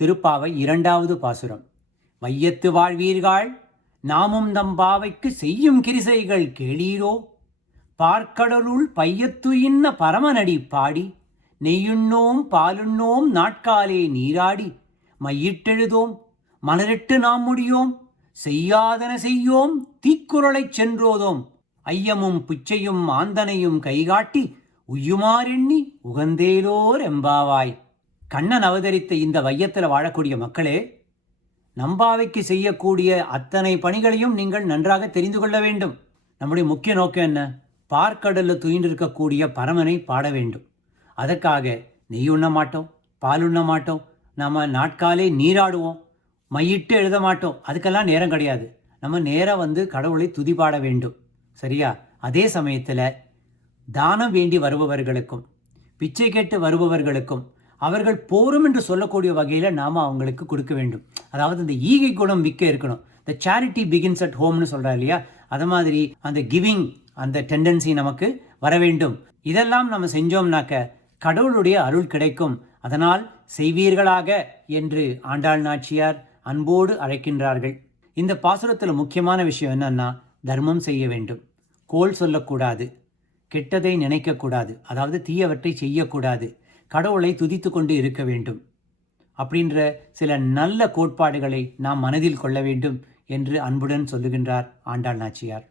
திருப்பாவை 2வது பாசுரம். வையத்து வாழ்வீர்கள் நாமும் தம்பாவைக்கு செய்யும் கிரிசைகள் கேளீரோ, பார்க்கடலுள் பையத்து இன்ன பரமனடி பாடி, நெய்யுண்ணோம் பாலுண்ணோம் நாட்காலே நீராடி, மையிட்டெழுதோம் மலரிட்டு நாம் முடியோம், செய்யாதன செய்யோம் தீக்குறளைச் சென்றோதோம், ஐயமும் புச்சையும் ஆந்தனையும் கைகாட்டி உய்யுமாறெண்ணி உகந்தேலோர் எம்பாவாய். கண்ணன் அவதரித்த இந்த வையத்தில் வாழக்கூடிய மக்களே, நம்பாவைக்கு செய்யக்கூடிய அத்தனை பணிகளையும் நீங்கள் நன்றாக தெரிந்து கொள்ள வேண்டும். நம்முடைய முக்கிய நோக்கம் என்ன? பார்க்கடலில் துயின்றிருக்கக்கூடிய பரமனை பாட வேண்டும். அதற்காக நெய் உண்ண மாட்டோம், பால் உண்ண மாட்டோம், நம்ம நாட்காலே நீராடுவோம், மையிட்டு எழுத மாட்டோம். அதுக்கெல்லாம் நேரம் கிடையாது. நம்ம நேரம் கடவுளை துதிபாட வேண்டும். சரியா? அதே சமயத்தில் தானம் வேண்டி வருபவர்களுக்கும் பிச்சை கேட்டு வருபவர்களுக்கும் அவர்கள் போரும் என்று சொல்லக்கூடிய வகையில் நாம் அவங்களுக்கு கொடுக்க வேண்டும். அதாவது இந்த ஈகை குணம் மிக்க இருக்கணும். இந்த சேரிட்டி பிகின்ஸ் அட் ஹோம்னு சொல்கிறார் இல்லையா, அது மாதிரி அந்த கிவிங் அந்த டெண்டன்சி நமக்கு வர வேண்டும். இதெல்லாம் நம்ம செஞ்சோம்னாக்க கடவுளுடைய அருள் கிடைக்கும். அதனால் செய்வீர்களாக என்று ஆண்டாள் நாச்சியார் அன்போடு அழைக்கின்றார்கள். இந்த பாசுரத்தில் முக்கியமான விஷயம் என்னன்னா, தர்மம் செய்ய வேண்டும், கோல் சொல்லக்கூடாது, கெட்டதை நினைக்கக்கூடாது, அதாவது தீயவற்றை செய்யக்கூடாது, கடவுளை துதித்து கொண்டு இருக்க வேண்டும் அப்படின்ற சில நல்ல கோட்பாடுகளை நாம் மனதில் கொள்ள வேண்டும் என்று அன்புடன் சொல்லுகின்றார் ஆண்டாள் நாச்சியார்.